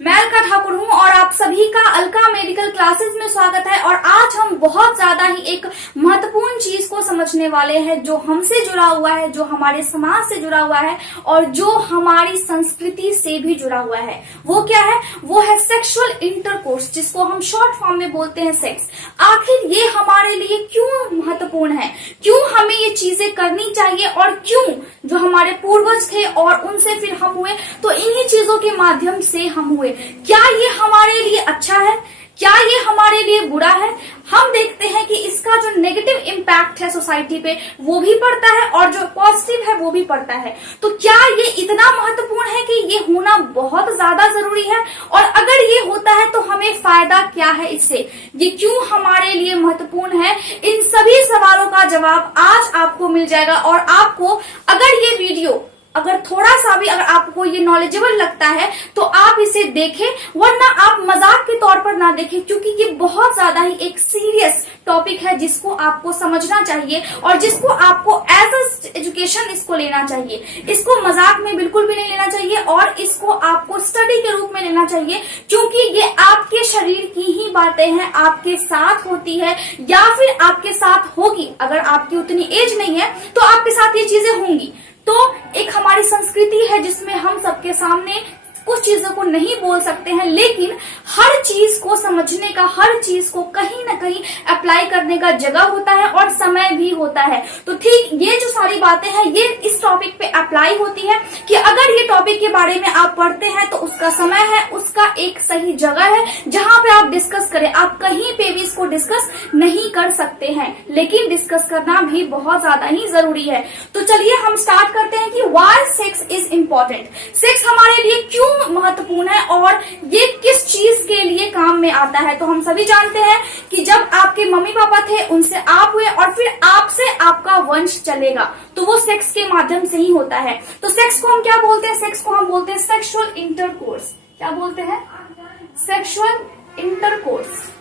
मैं अलका ठाकुर हूं और आप सभी का अलका मेडिकल क्लासेस में स्वागत है। और आज हम बहुत ज्यादा ही एक महत्वपूर्ण चीज को समझने वाले हैं जो हमसे जुड़ा हुआ है, जो हमारे समाज से जुड़ा हुआ है और जो हमारी संस्कृति से भी जुड़ा हुआ है। वो क्या है? वो है सेक्सुअल इंटरकोर्स, जिसको हम शॉर्ट फॉर्म में बोलते हैं सेक्स। आखिर ये हमारे लिए क्यों महत्वपूर्ण है, क्यों हमें ये चीजें करनी चाहिए और क्यों जो हमारे पूर्वज थे और उनसे फिर हम हुए तो इन्हीं चीजों के माध्यम से हम हुए। क्या ये हमारे लिए अच्छा है, क्या ये हमारे लिए बुरा है? हम देखते हैं कि इसका जो नेगेटिव इम्पैक्ट है सोसाइटी पे वो भी पड़ता है और जो पॉजिटिव है वो भी पड़ता है। तो क्या ये इतना महत्वपूर्ण है कि ये होना बहुत ज्यादा जरूरी है? और अगर ये होता है तो हमें फायदा क्या है इससे, ये क्यों हमारे लिए महत्वपूर्ण है? इन सभी सवालों का जवाब आज आपको मिल जाएगा। और आपको अगर ये वीडियो अगर थोड़ा सा भी अगर आपको ये नॉलेजेबल लगता है तो आप इसे देखें, वरना आप मजाक के तौर पर ना देखें, क्योंकि ये बहुत ज्यादा ही एक सीरियस टॉपिक है जिसको आपको समझना चाहिए और जिसको आपको एज अ एजुकेशन इसको लेना चाहिए। इसको मजाक में बिल्कुल भी नहीं लेना चाहिए और इसको आपको स्टडी के रूप में लेना चाहिए, क्योंकि ये आपके शरीर की ही बातें हैं, आपके साथ होती है या फिर आपके साथ होगी। अगर आपकी उतनी एज नहीं है तो आपके साथ ये चीजें होंगी। तो एक हमारी संस्कृति है जिसमें हम सबके सामने कुछ चीजों को नहीं बोल सकते हैं, लेकिन हर चीज को समझने का, हर चीज को कहीं ना कहीं अप्लाई करने का जगह होता है और समय भी होता है। तो ठीक ये जो सारी बातें हैं ये इस टॉपिक पे अप्लाई होती है कि अगर ये टॉपिक के बारे में आप पढ़ते हैं तो उसका समय है, उसका एक सही जगह है जहां पे आप डिस्कस करें। आप कहीं पे भी इसको डिस्कस नहीं कर सकते हैं, लेकिन डिस्कस करना भी बहुत ज्यादा ही जरूरी है। तो चलिए हम स्टार्ट करते हैं कि why sex is important. Sex हमारे लिए क्यों महत्वपूर्ण है और ये किस चीज के लिए काम में आता है। तो हम सभी जानते हैं कि जब आपके मम्मी पापा थे उनसे आप हुए और फिर आपसे आपका वंश चलेगा, तो वो सेक्स के माध्यम से ही होता है। तो सेक्स को हम क्या बोलते हैं? सेक्स को हम बोलते हैं सेक्सुअल इंटरकोर्स। क्या बोलते हैं? Sexual intercourse.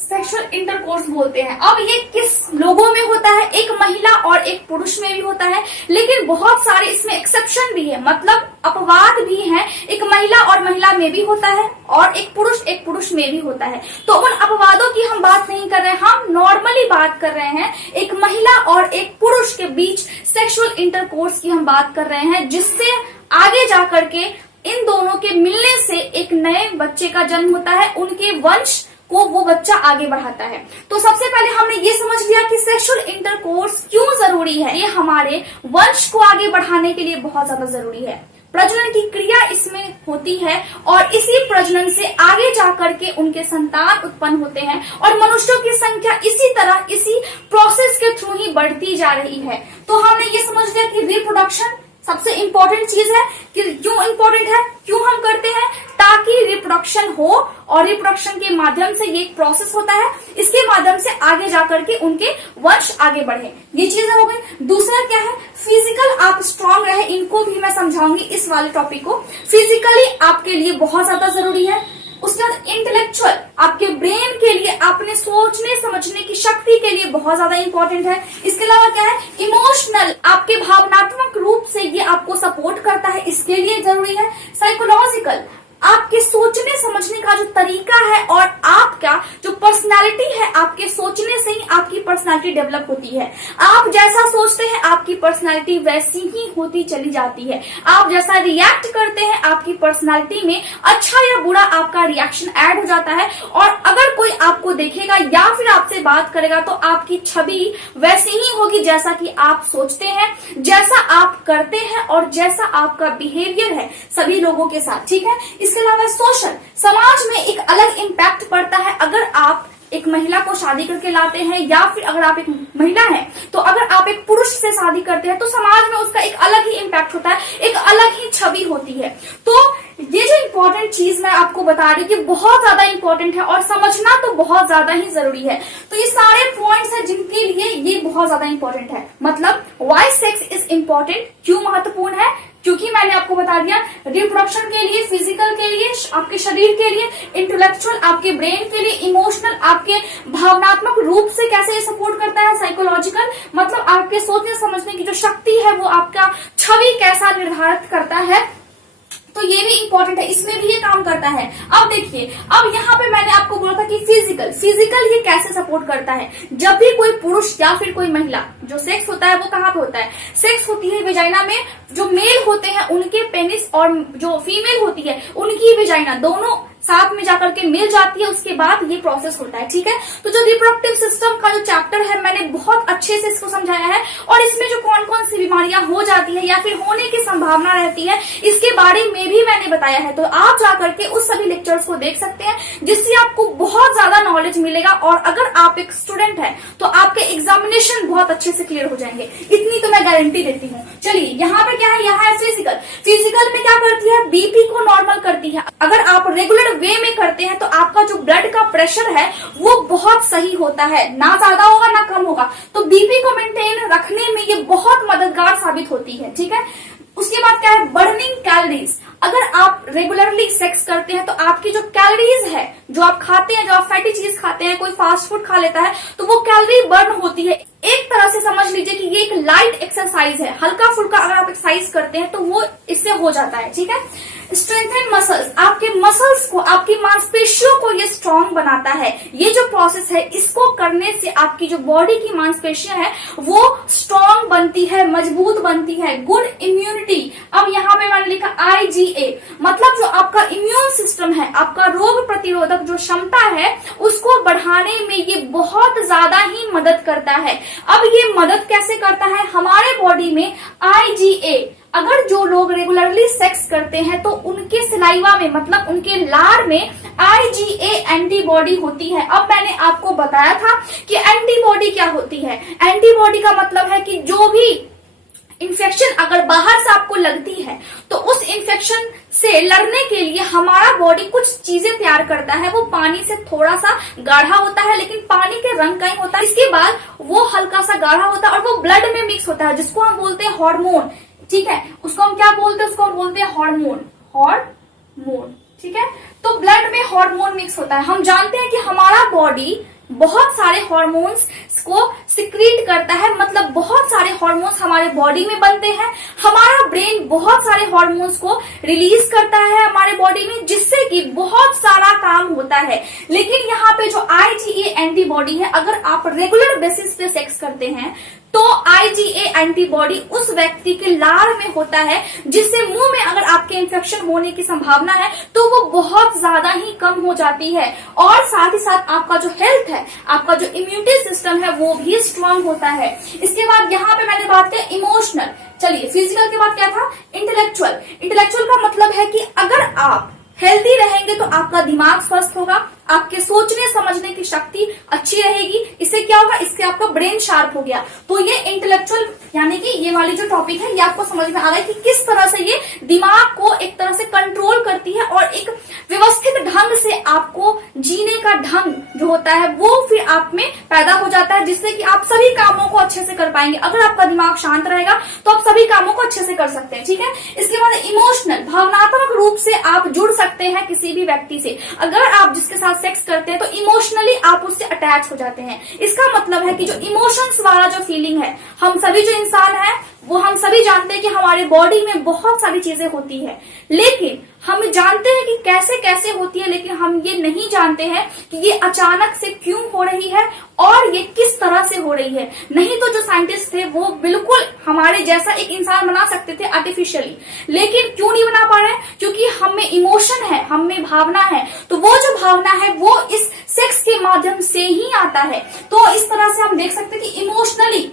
सेक्सुअल इंटरकोर्स बोलते हैं। अब ये किस लोगों में होता है? एक महिला और एक पुरुष में भी होता है, लेकिन बहुत सारे इसमें एक्सेप्शन भी है, मतलब अपवाद भी हैं। एक महिला और महिला में भी होता है और एक पुरुष में भी होता है। तो उन अपवादों की हम बात नहीं कर रहे हैं, हम नॉर्मली बात कर रहे हैं एक महिला और एक पुरुष के बीच सेक्सुअल इंटरकोर्स की हम बात कर रहे हैं, जिससे आगे जाकर के इन दोनों के मिलने से एक नए बच्चे का जन्म होता है, उनके वंश को वो बच्चा आगे बढ़ाता है। तो सबसे पहले हमने ये समझ लिया कि सेक्सुअल इंटरकोर्स क्यों जरूरी है। ये हमारे वंश को आगे बढ़ाने के लिए बहुत ज्यादा जरूरी है। प्रजनन की क्रिया इसमें होती है और इसी प्रजनन से आगे जाकर के उनके संतान उत्पन्न होते हैं और मनुष्यों की संख्या इसी तरह इसी प्रोसेस के थ्रू ही बढ़ती जा रही है। तो हमने ये समझ लिया कि रिप्रोडक्शन सबसे इंपॉर्टेंट चीज है। कि क्यों इंपॉर्टेंट है, क्यों हम करते हैं? ताकि रिप्रोडक्शन हो और रिप्रोडक्शन के माध्यम से ये एक प्रोसेस होता है, इसके माध्यम से आगे जाकर के उनके वंश आगे बढ़े। ये चीजें हो गई। दूसरा क्या है? फिजिकल आप स्ट्रांग रहे, इनको भी मैं समझाऊंगी इस वाले टॉपिक को। फिजिकली आपके लिए बहुत ज्यादा जरूरी है। उसके बाद इंटेलेक्चुअल आपके ब्रेन के लिए, अपने सोचने समझने की शक्ति के लिए बहुत ज्यादा इंपॉर्टेंट है। इसके अलावा क्या है? इमोशनल आपके भावनात्मक रूप से ये आपको सपोर्ट करता है, इसके लिए जरूरी है। साइकोलॉजिकल आपके सोचने समझने का जो तरीका है और आपका जो पर्सनालिटी है, आपके सोचने से ही आपकी पर्सनालिटी डेवलप होती है। आप जैसा सोचते हैं आपकी पर्सनालिटी वैसी ही होती चली जाती है। आप जैसा रिएक्ट करते हैं आपकी पर्सनालिटी में अच्छा या बुरा आपका रिएक्शन ऐड हो जाता है। और अगर कोई आपको देखेगा या फिर आपसे बात करेगा तो आपकी छवि वैसी ही होगी जैसा कि आप सोचते हैं, जैसा आप करते हैं और जैसा आपका बिहेवियर है सभी लोगों के साथ। ठीक है। इसके अलावा सोशल, समाज में एक अलग इम्पैक्ट पड़ता है। अगर आप एक महिला को शादी करके लाते हैं या फिर अगर आप एक महिला हैं तो अगर आप एक पुरुष से शादी करते हैं तो समाज में उसका एक अलग ही इम्पैक्ट होता है, एक अलग ही छवि होती है। तो ये जो इम्पोर्टेंट चीज मैं आपको बता रही हूँ कि बहुत ज्यादा इम्पोर्टेंट है और समझना तो बहुत ज्यादा ही जरूरी है। तो ये सारे पॉइंट्स हैं जिनके लिए ये बहुत ज्यादा इम्पोर्टेंट है। मतलब व्हाई सेक्स इज इम्पोर्टेंट, क्यों महत्वपूर्ण है? क्योंकि मैंने आपको बता दिया रिप्रोडक्शन के लिए, फिजिकल के लिए, आपके शरीर के लिए, इंटेलेक्चुअल आपके ब्रेन के लिए, इमोशनल आपके भावनात्मक रूप से कैसे ये सपोर्ट करता है, साइकोलॉजिकल मतलब आपके सोचने समझने की जो शक्ति है वो आपका छवि कैसा निर्धारित करता है। तो ये भी इंपॉर्टेंट है, इसमें भी ये काम करता है। अब देखिए, अब यहाँ पे मैंने आपको बोला था कि फिजिकल ये कैसे सपोर्ट करता है। जब भी कोई पुरुष या फिर कोई महिला, जो सेक्स होता है वो कहाँ पे होता है, सेक्स होती है वेजाइना में। जो मेल होते हैं उनके पेनिस और जो फीमेल होती है उनकी वेजाइना, दोनों साथ में जाकर के मिल जाती है, उसके बाद ये प्रोसेस होता है। ठीक है, तो जो रिप्रोडक्टिव सिस्टम का जो चैप्टर है मैंने बहुत अच्छे से इसको समझाया है, और इसमें जो कौन कौन सी बीमारियां हो जाती है या फिर होने की संभावना रहती है इसके बारे में भी मैंने बताया है। तो आप जाकर के उस सभी लेक्चर्स को देख सकते हैं, जिससे आपको बहुत ज्यादा नॉलेज मिलेगा, और अगर आप एक स्टूडेंट है तो आपके एग्जामिनेशन बहुत अच्छे से क्लियर हो जाएंगे, इतनी तो मैं गारंटी देती हूँ। चलिए, यहाँ पे क्या है, यहाँ है फिजिकल में क्या करती है, बीपी को नॉर्मल करती है। अगर आप रेगुलर वे में करते हैं तो आपका जो ब्लड का प्रेशर है वो बहुत सही होता है, ना ज्यादा होगा ना कम होगा, तो बीपी को मेंटेन रखने में ये बहुत मददगार साबित होती है। ठीक है, उसके बाद क्या है, बर्निंग कैलोरीज। अगर आप रेगुलरली सेक्स करते हैं तो आपकी जो कैलोरीज है, जो आप खाते हैं, जो आप फैटी चीज खाते हैं, कोई फास्ट फूड खा लेता है तो वो कैलोरी बर्न होती है। एक तरह से समझ लीजिए कि ये एक लाइट एक्सरसाइज है, हल्का फुल्का अगर आप एक्सरसाइज करते हैं तो वो इससे हो जाता है। ठीक है, स्ट्रेंथन मसल्स, आपके मसल्स को, आपकी मांसपेशियों को ये स्ट्रांग बनाता है। ये जो प्रोसेस है इसको करने से आपकी जो बॉडी की मांसपेशियां है वो स्ट्रांग बनती है, मजबूत बनती है। गुड इम्यूनिटी, अब यहाँ पे मैंने लिखा IgA, मतलब जो आपका इम्यून सिस्टम है, आपका रोग प्रतिरोधक जो क्षमता है उसको बढ़ाने में ये बहुत ज्यादा ही मदद करता है। अब ये मदद कैसे करता है, हमारे बॉडी में IgA, अगर जो लोग रेगुलरली सेक्स करते हैं तो उनके सलाइवा में, मतलब उनके लार में IgA एंटीबॉडी होती है। अब मैंने आपको बताया था कि एंटीबॉडी क्या होती है। एंटीबॉडी का मतलब है कि जो भी इन्फेक्शन अगर बाहर से आपको लगती है तो उस इन्फेक्शन से लड़ने के लिए हमारा बॉडी कुछ चीजें तैयार करता है। वो पानी से थोड़ा सा गाढ़ा होता है, लेकिन पानी के रंग का ही होता है। इसके बाद वो हल्का सा गाढ़ा होता है और वो ब्लड में मिक्स होता है, जिसको हम बोलते हैं हार्मोन। ठीक है, उसको हम क्या बोलते हैं, उसको हम बोलते हैं हार्मोन। ठीक है, तो ब्लड में हार्मोन मिक्स होता है। हम जानते हैं कि हमारा बॉडी बहुत सारे हार्मोन्स को सिक्रीट करता है, मतलब बहुत सारे हार्मोन्स हमारे बॉडी में बनते हैं। हमारा ब्रेन बहुत सारे हार्मोन्स को रिलीज करता है हमारे बॉडी में, जिससे कि बहुत सारा काम होता है। लेकिन यहाँ पे जो IgA एंटीबॉडी है, अगर आप रेगुलर बेसिस पे सेक्स करते हैं तो IgA एंटीबॉडी उस व्यक्ति के लार में होता है, जिससे मुंह में अगर आपके इन्फेक्शन होने की संभावना है तो वो बहुत ज्यादा ही कम हो जाती है। और साथ ही साथ आपका जो हेल्थ है, आपका जो इम्यूनिटी सिस्टम है वो भी स्ट्रांग होता है। इसके बाद यहाँ पे मैंने बात की इमोशनल। चलिए, फिजिकल के बाद क्या था, इंटेलेक्चुअल का मतलब है कि अगर आप हेल्दी रहेंगे तो आपका दिमाग स्वस्थ होगा, आपके सोचने समझने की शक्ति अच्छी रहेगी। इससे क्या होगा, इससे आपका ब्रेन शार्प हो गया। तो ये इंटेलेक्चुअल यानी कि ये वाली जो टॉपिक है ये आपको समझ में आ गया कि किस तरह से ये दिमाग को एक तरह से कंट्रोल करती है और एक व्यवस्थित ढंग से आपको जीने का ढंग जो होता है वो फिर आप में पैदा हो जाता है, जिससे कि आप सभी कामों को अच्छे से कर पाएंगे। अगर आपका दिमाग शांत रहेगा तो आप सभी कामों को अच्छे से कर सकते हैं। ठीक है, इसके बाद इमोशनल, भावनात्मक रूप से आप जुड़ सकते हैं किसी भी व्यक्ति से। अगर आप जिसके साथ सेक्स करते हैं तो इमोशनली आप उससे अटैच हो जाते हैं। इसका मतलब है कि जो इमोशंस वाला जो फीलिंग है, हम सभी जो इंसान है वो हम सभी जानते हैं कि हमारे बॉडी में बहुत सारी चीजें होती है, लेकिन हम जानते हैं कि कैसे कैसे होती है, लेकिन हम ये नहीं जानते हैं कि ये अचानक से क्यों हो रही है और ये किस तरह से हो रही है। नहीं तो जो साइंटिस्ट थे वो बिल्कुल हमारे जैसा एक इंसान बना सकते थे आर्टिफिशियली, लेकिन क्यों नहीं बना पा रहे हैं, क्योंकि हम में इमोशन है, हम में भावना है। तो वो जो भावना है वो इस सेक्स के माध्यम से ही आता है। तो इस तरह से हम देख सकते हैं कि इमोशनली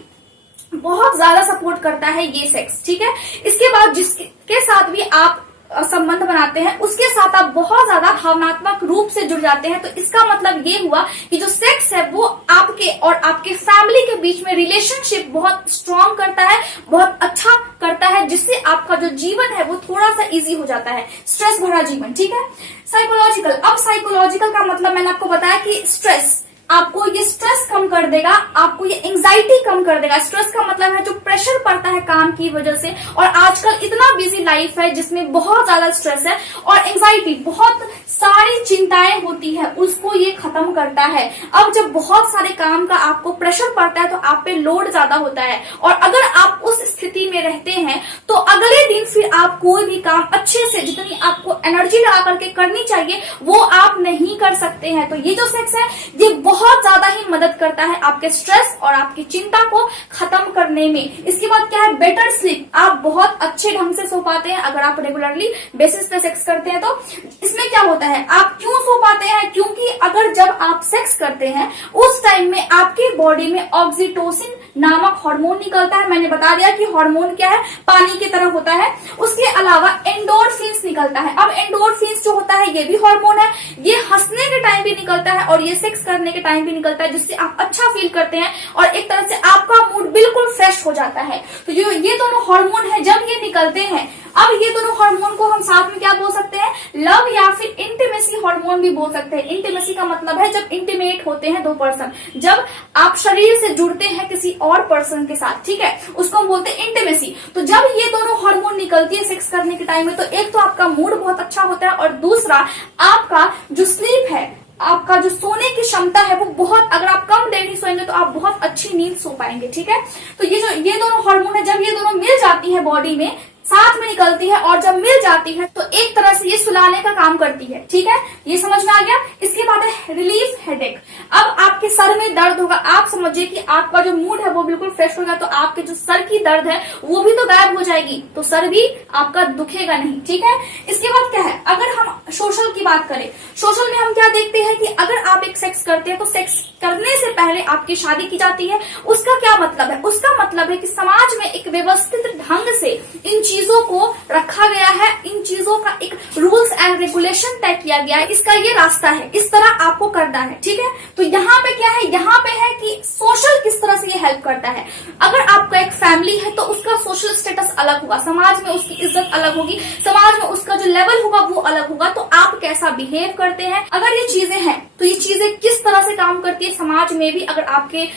बहुत ज्यादा सपोर्ट करता है ये सेक्स। ठीक है, इसके बाद जिसके साथ भी आप संबंध बनाते हैं उसके साथ आप बहुत ज्यादा भावनात्मक रूप से जुड़ जाते हैं। तो इसका मतलब ये हुआ कि जो सेक्स है वो आपके और आपके फैमिली के बीच में रिलेशनशिप बहुत स्ट्रांग करता है, बहुत अच्छा करता है, जिससे आपका जो जीवन है वो थोड़ा सा इजी हो जाता है, स्ट्रेस भरा जीवन। ठीक है, साइकोलॉजिकल, अब साइकोलॉजिकल का मतलब मैंने आपको बताया कि स्ट्रेस, आपको ये स्ट्रेस कम कर देगा, आपको ये एंजाइटी कम कर देगा। स्ट्रेस का मतलब है जो प्रेशर पड़ता है काम की वजह से, और आजकल इतना बिजी लाइफ है जिसमें बहुत ज्यादा स्ट्रेस है और एंजाइटी, बहुत सारी चिंताएं होती है, उसको ये खत्म करता है। अब जब बहुत सारे काम का आपको प्रेशर पड़ता है तो आप पे लोड ज्यादा होता है, और अगर आप उस स्थिति में रहते हैं तो अगले दिन फिर आप कोई भी काम अच्छे से, जितनी आपको एनर्जी लगा करके करनी चाहिए वो आप नहीं कर सकते हैं। तो ये जो सेक्स है ये बहुत ज्यादा ही मदद करता है आपके स्ट्रेस और आपकी चिंता को खत्म करने में। इसके बाद क्या है, बेटर स्लीप, आप बहुत अच्छे ढंग से सो पाते हैं अगर आप रेगुलरली बेसिस पे सेक्स करते हैं। तो इसमें क्या होता है, आप क्यों सो पाते हैं, क्योंकि अगर जब आप सेक्स करते हैं उस टाइम में आपकी बॉडी में ऑक्सीटोसिन नामक हार्मोन निकलता है। मैंने बता दिया कि हार्मोन क्या है, पानी की तरह होता है। उसके अलावा एंडोर्फिन्स निकलता है। अब एंडोर्फिन्स जो होता है ये भी हार्मोन है, ये हंसने के टाइम भी निकलता है और ये सेक्स करने के टाइम भी निकलता है, जिससे आप अच्छा फील करते हैं और एक तरह से आपका मूड बिल्कुल फ्रेश हो जाता है। तो ये दोनों हार्मोन है जब ये निकलते हैं, अब ये दोनों हार्मोन को हम साथ में क्या बोल सकते हैं, लव या फिर इंटीमेसी हार्मोन भी बोल सकते हैं। इंटीमेसी का मतलब है जब इंटीमेट होते हैं दो पर्सन, जब आप शरीर से जुड़ते हैं किसी और पर्सन के साथ, ठीक है, उसको हम बोलते हैं इंटीमेसी। तो जब ये दोनों हार्मोन निकलती है सेक्स करने के टाइम में, तो एक तो आपका मूड बहुत अच्छा होता है और दूसरा आपका जो स्लीप है, आपका जो सोने की क्षमता है वो बहुत, अगर आप कम देर ही सोएंगे तो आप बहुत अच्छी नींद सो पाएंगे, ठीक है। तो ये दोनों हार्मोन है, जब ये दोनों मिल जाती है बॉडी में, साथ में निकलती है और जब मिल जाती है तो एक तरह से ये सुलाने का काम करती है, ठीक है, ये समझ में आ गया। इसके बाद है रिलीफ हेडेक। अब आपके सर में दर्द होगा, आप समझिए कि आपका जो मूड है वो बिल्कुल फ्रेश होगा, तो आपके जो सर की दर्द है वो भी तो गायब हो जाएगी, तो सर भी आपका दुखेगा नहीं, ठीक है। इसके बाद क्या है, अगर हम सोशल की बात करें, सोशल में हम क्या देखते हैं कि अगर आप एक सेक्स करते हैं तो सेक्स करने से पहले आपकी शादी की जाती है। उसका क्या मतलब है, उसका मतलब है कि समाज में एक व्यवस्थित ढंग से इन चीजों को रखा गया है, इन चीजों का एक रूल्स एंड रेगुलेशन तय किया गया है, इसका ये रास्ता है, इस तरह आपको करना है, ठीक है। तो यहाँ पे क्या है, यहाँ पे है कि सोशल किस तरह से ये हेल्प करता है। अगर आपका एक फैमिली है तो उसका सोशल स्टेटस अलग होगा, समाज में उसकी इज्जत अलग होगी, समाज में उसका जो लेवल होगा वो अलग होगा, तो आप कैसा बिहेव करते हैं, अगर ये चीजें हैं तो ये चीजें किस तरह से काम करती है समाज में भी। अगर आपके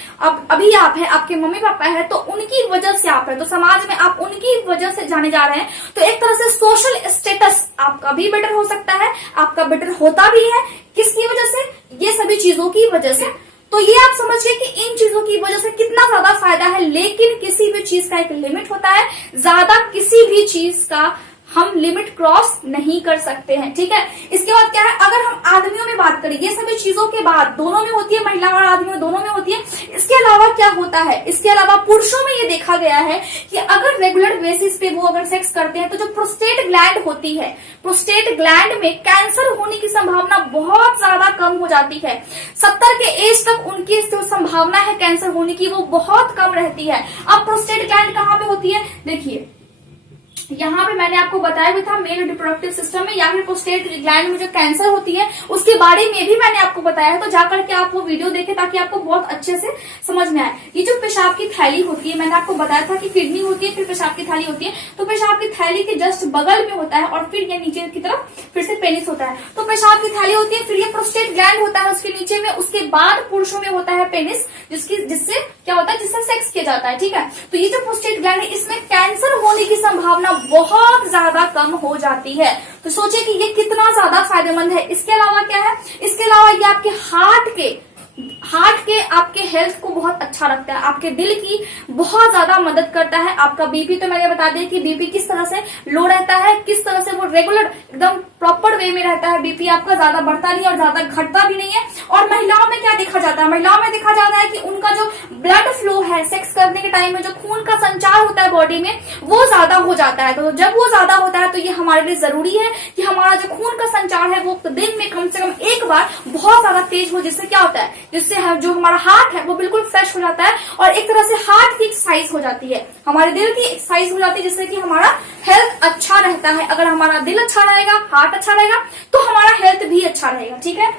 अभी आप है, आपके मम्मी पापा है तो उनकी वजह से आप है, तो समाज में आप उनकी वजह से जाने जा रहे हैं, तो एक तरह से सोशल स्टेटस आपका भी बेटर हो सकता है, आपका बेटर होता भी है। किसकी वजह से, ये सभी चीजों की वजह से। तो ये आप समझिए कि इन चीजों की वजह से कितना ज्यादा फायदा है, लेकिन किसी भी चीज का एक लिमिट होता है, ज्यादा किसी भी चीज का हम लिमिट क्रॉस नहीं कर सकते हैं, ठीक है। इसके बाद क्या है, अगर हम आदमियों में बात करें, ये सभी चीजों के बाद दोनों में होती है, महिला और आदमियों दोनों में होती है। इसके अलावा क्या होता है, इसके अलावा पुरुषों में ये देखा गया है कि अगर रेगुलर बेसिस पे वो अगर सेक्स करते हैं तो जो प्रोस्टेट ग्लैंड होती है, प्रोस्टेट ग्लैंड में कैंसर होने की संभावना बहुत ज्यादा कम हो जाती है। 70 के एज तक उनकी जो संभावना है कैंसर होने की वो बहुत कम रहती है। अब प्रोस्टेट ग्लैंड कहाँ पे होती है, देखिए यहाँ पे मैंने आपको बताया भी था, मेल रिप्रोडक्टिव सिस्टम में या फिर प्रोस्टेट ग्लैंड में जो कैंसर होती है उसके बारे में भी मैंने आपको बताया है, तो जाकर के आप वो वीडियो देखें ताकि आपको बहुत अच्छे से समझ में आए। ये जो पेशाब की थैली होती है, मैंने आपको बताया था कि किडनी होती है, फिर पेशाब की थैली होती है, तो पेशाब की थैली के जस्ट बगल में होता है और फिर ये नीचे की तरफ फिर से पेनिस होता है। तो पेशाब की थैली होती है, फिर ये प्रोस्टेट ग्लैंड होता है उसके नीचे में, उसके बाद पुरुषों में होता है पेनिस, जिससे क्या होता है, जिससे सेक्स किया जाता है, ठीक है। तो ये जो प्रोस्टेट ग्लैंड है इसमें कैंसर होने की संभावना बहुत ज्यादा कम हो जाती है। तो सोचिए कि ये कितना ज्यादा फायदेमंद है। इसके अलावा क्या है, इसके अलावा ये आपके हार्ट के आपके हेल्थ को बहुत अच्छा रखता है, आपके दिल की बहुत ज्यादा मदद करता है। आपका बीपी तो मैंने बता दिया कि बीपी किस तरह से लो रहता है, किस तरह से वो रेगुलर एकदम प्रॉपर वे में रहता है, बीपी आपका ज्यादा बढ़ता नहीं और ज्यादा घटता भी नहीं है। और महिलाओं में क्या देखा जाता है, महिलाओं में देखा जाता है कि उनका जो ब्लड फ्लो है, सेक्स करने के टाइम में जो खून का संचार होता है बॉडी में वो ज्यादा हो जाता है। तो जब वो ज्यादा होता है तो ये हमारे लिए जरूरी है कि हमारा जो खून का संचार है वो दिन में कम से कम एक बार बहुत ज्यादा तेज हो, जिससे क्या होता है, जिससे जो हमारा हार्ट है वो बिल्कुल फ्रेश हो जाता है और एक तरह से हार्ट की एक्सरसाइज हो जाती है, हमारे दिल की एक्सरसाइज हो जाती है, जिससे कि हमारा हेल्थ अच्छा रहता है। अगर हमारा दिल अच्छा रहेगा, हार्ट अच्छा रहेगा तो हमारा हेल्थ भी अच्छा रहेगा, ठीक है।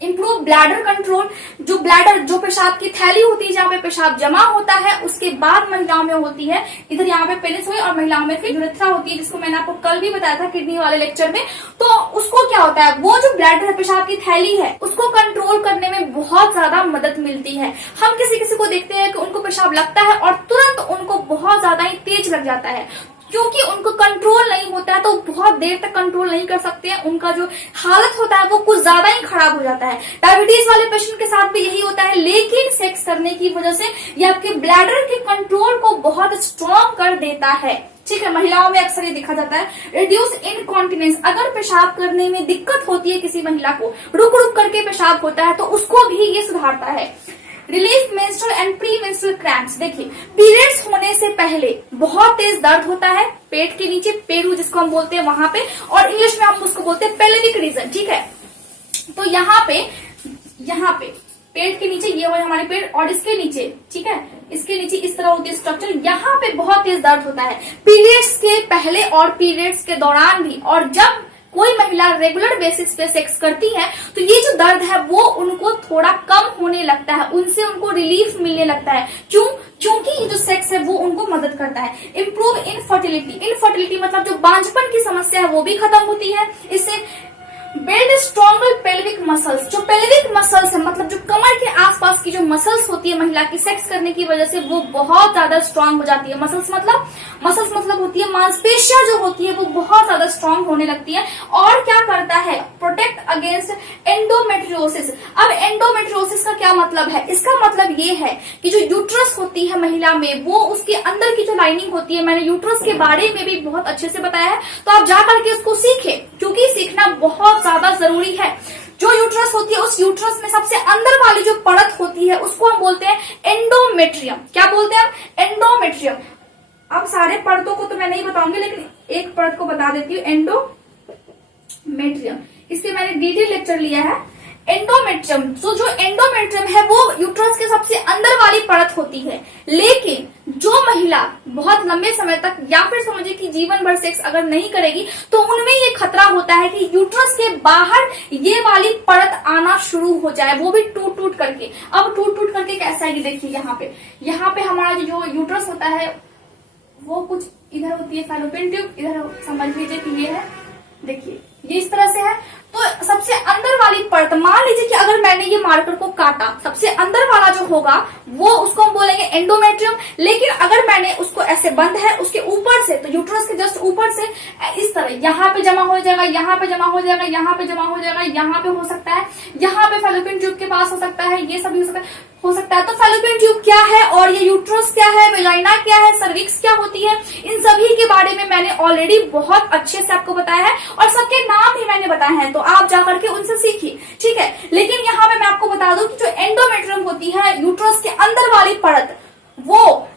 इंप्रूव ब्लैडर कंट्रोल, जो ब्लैडर जो पेशाब की थैली होती है जहाँ पे पेशाब जमा होता है उसके बाद महिलाओं में होती है, इधर यहाँ पे पेनिस हुई और महिलाओं में फिर यूरेथ्रा होती है, जिसको मैंने आपको कल भी बताया था किडनी वाले लेक्चर में। तो उसको क्या होता है, वो जो ब्लैडर है, पेशाब की थैली है, उसको कंट्रोल करने में बहुत ज्यादा मदद मिलती है। हम किसी किसी को देखते हैं कि उनको पेशाब लगता है और तुरंत उनको बहुत ज्यादा ही तेज लग जाता है, क्योंकि उनको कंट्रोल नहीं होता है तो बहुत देर तक कंट्रोल नहीं कर सकते हैं, उनका जो हालत होता है वो कुछ ज्यादा ही खराब हो जाता है। डायबिटीज वाले पेशेंट के साथ भी यही होता है, लेकिन सेक्स करने की वजह से ये आपके ब्लैडर के कंट्रोल को बहुत स्ट्रॉन्ग कर देता है। ठीक है, महिलाओं में अक्सर ये देखा जाता है। रिड्यूस इनकॉन्टिनेंस, अगर पेशाब करने में दिक्कत होती है किसी महिला को, रुक रुक करके पेशाब होता है, तो उसको भी ये सुधारता है। Relief menstrual and pre menstrual cramps, देखिए पीरियड्स होने से पहले बहुत तेज दर्द होता है पेट के नीचे, पेरू जिसको हम बोलते हैं वहां पे, और इंग्लिश में हम उसको बोलते हैं पेल्विक रीजन। ठीक है, तो यहाँ पे पेट के नीचे ये हो हमारे पेट, और इसके नीचे, ठीक है, इसके नीचे इस तरह होती है स्ट्रक्चर, यहाँ पे बहुत तेज दर्द होता है पीरियड्स के पहले और पीरियड्स के दौरान भी। और जब कोई महिला रेगुलर बेसिस पे सेक्स करती है तो ये जो दर्द है वो उनको थोड़ा कम होने लगता है, उनसे उनको रिलीफ मिलने लगता है। क्यों? क्योंकि ये जो सेक्स है वो उनको मदद करता है। इम्प्रूव इनफर्टिलिटी मतलब जो बांझपन की समस्या है वो भी खत्म होती है इससे। बिल्ड स्ट्रॉन्गर पेल्विक मसल्स, जो पेल्विक मसल्स है मतलब जो कमर के आसपास की जो मसल्स होती है महिला की सेक्स करने की वजह से वो बहुत ज्यादा स्ट्रांग हो जाती है। मसल्स मतलब होती है मांसपेशियां जो होती है वो बहुत ज्यादा स्ट्रांग होने लगती है। और क्या करता है? Protect against endometriosis. अब एंडोमेट्रियोसिस का क्या मतलब है? इसका मतलब ये है कि जो यूट्रस होती है महिला में, वो उसके अंदर की जो लाइनिंग होती है, मैंने यूट्रस के बारे में भी बहुत अच्छे से बताया है, तो आप जाकर के उसको सीखें, क्योंकि सीखना बहुत ज्यादा जरूरी है। जो यूट्रस होती है उस यूट्रस में सबसे अंदर वाली जो परत होती है उसको हम बोलते हैं एंडोमेट्रियम। क्या बोलते हैं हम? एंडोमेट्रियम। अब सारे परतों को तो मैं नहीं बताऊंगी, लेकिन एक परत को बता देती हूँ, एंडोमेट्रियम। इसके मैंने डिटेल लेक्चर लिया है। एंडोमेट्रियम, तो जो एंडोमेट्रियम है वो यूट्रस के सबसे अंदर वाली परत होती है। लेकिन जो महिला बहुत लंबे समय तक या फिर समझिए कि जीवन भर सेक्स अगर नहीं करेगी तो उनमें ये खतरा होता है कि यूट्रस के बाहर ये वाली परत आना शुरू हो जाए, वो भी टूट टूट करके। अब टूट टूट करके कैसा है, देखिए यहाँ पे हमारा जो यूट्रस होता है वो कुछ इधर होती है फैलोपियन ट्यूब, इधर समझ लीजिए कि ये है, देखिए ये इस तरह से है। तो सबसे अंदर वाली परत, मान लीजिए कि अगर मैंने ये मार्कर को काटा, सबसे अंदर वाला जो होगा वो उसको हम बोलेंगे एंडोमेट्रियम। लेकिन अगर मैंने उसको ऐसे बंद है उसके ऊपर से, तो यूट्रस के जस्ट ऊपर से इस तरह यहाँ पे जमा हो जाएगा, यहाँ पे जमा हो जाएगा, यहाँ पे जमा हो जाएगा, यहाँ पे हो सकता है, यहाँ पे फैलोपियन ट्यूब के पास हो सकता है, ये सभी हो सकता है। तो फैलोपियन ट्यूब क्या है और ये यूट्रस क्या है, वेजाइना क्या है, सर्विक्स क्या होती है, इन सभी के बारे में मैंने ऑलरेडी बहुत अच्छे से आपको बताया है और सबके नाम भी मैंने बताए हैं, तो आप जाकर के उनसे सीखिए। ठीक है, लेकिन यहाँ पे मैं आपको बता दूं कि जो एंडोमेट्रियम होती है यूट्रस के अंदर वाली परत, वो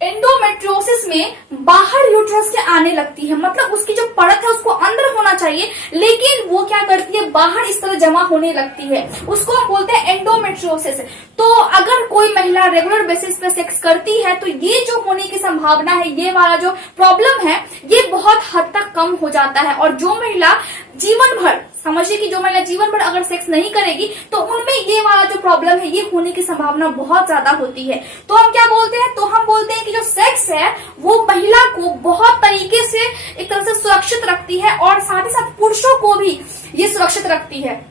एंडोमेट्रियोसिस में बाहर यूट्रस के आने लगती है। मतलब उसकी जो परत है उसको अंदर होना चाहिए, लेकिन वो क्या करती है, बाहर इस तरह जमा होने लगती है, उसको हम बोलते हैं एंडोमेट्रियोसिस। तो अगर कोई महिला रेगुलर बेसिस पे सेक्स करती है तो ये जो होने की संभावना है, ये वाला जो प्रॉब्लम है, ये बहुत हद तक कम हो जाता है। और जो महिला जीवन भर, समझिए कि जो महिला जीवन भर अगर सेक्स नहीं करेगी तो उनमें ये वाला जो प्रॉब्लम है ये होने की संभावना बहुत ज्यादा होती है। तो हम क्या बोलते हैं, तो हम बोलते हैं कि जो सेक्स है वो महिला को बहुत तरीके से एक तरह से सुरक्षित रखती है और साथ ही साथ पुरुषों को भी ये सुरक्षित रखती है।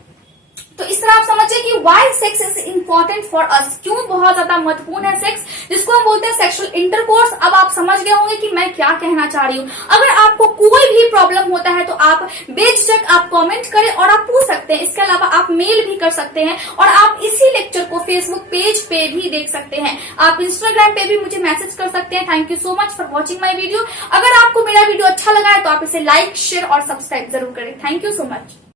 तो इस तरह आप समझिए कि why sex is important for us, क्यों बहुत ज्यादा महत्वपूर्ण है सेक्स, जिसको हम बोलते हैं सेक्सुअल इंटरकोर्स। अब आप समझ गए होंगे कि मैं क्या कहना चाह रही हूँ। अगर आपको कोई भी प्रॉब्लम होता है तो आप बेझिझक आप कमेंट करें और आप पूछ सकते हैं। इसके अलावा आप मेल भी कर सकते हैं और आप इसी लेक्चर को फेसबुक पेज पे भी देख सकते हैं। आप इंस्टाग्राम पे भी मुझे मैसेज कर सकते हैं। Thank you so much for watching my video. अगर आपको मेरा वीडियो अच्छा लगा है तो आप इसे लाइक, शेयर और सब्सक्राइब जरूर करें। Thank you so much.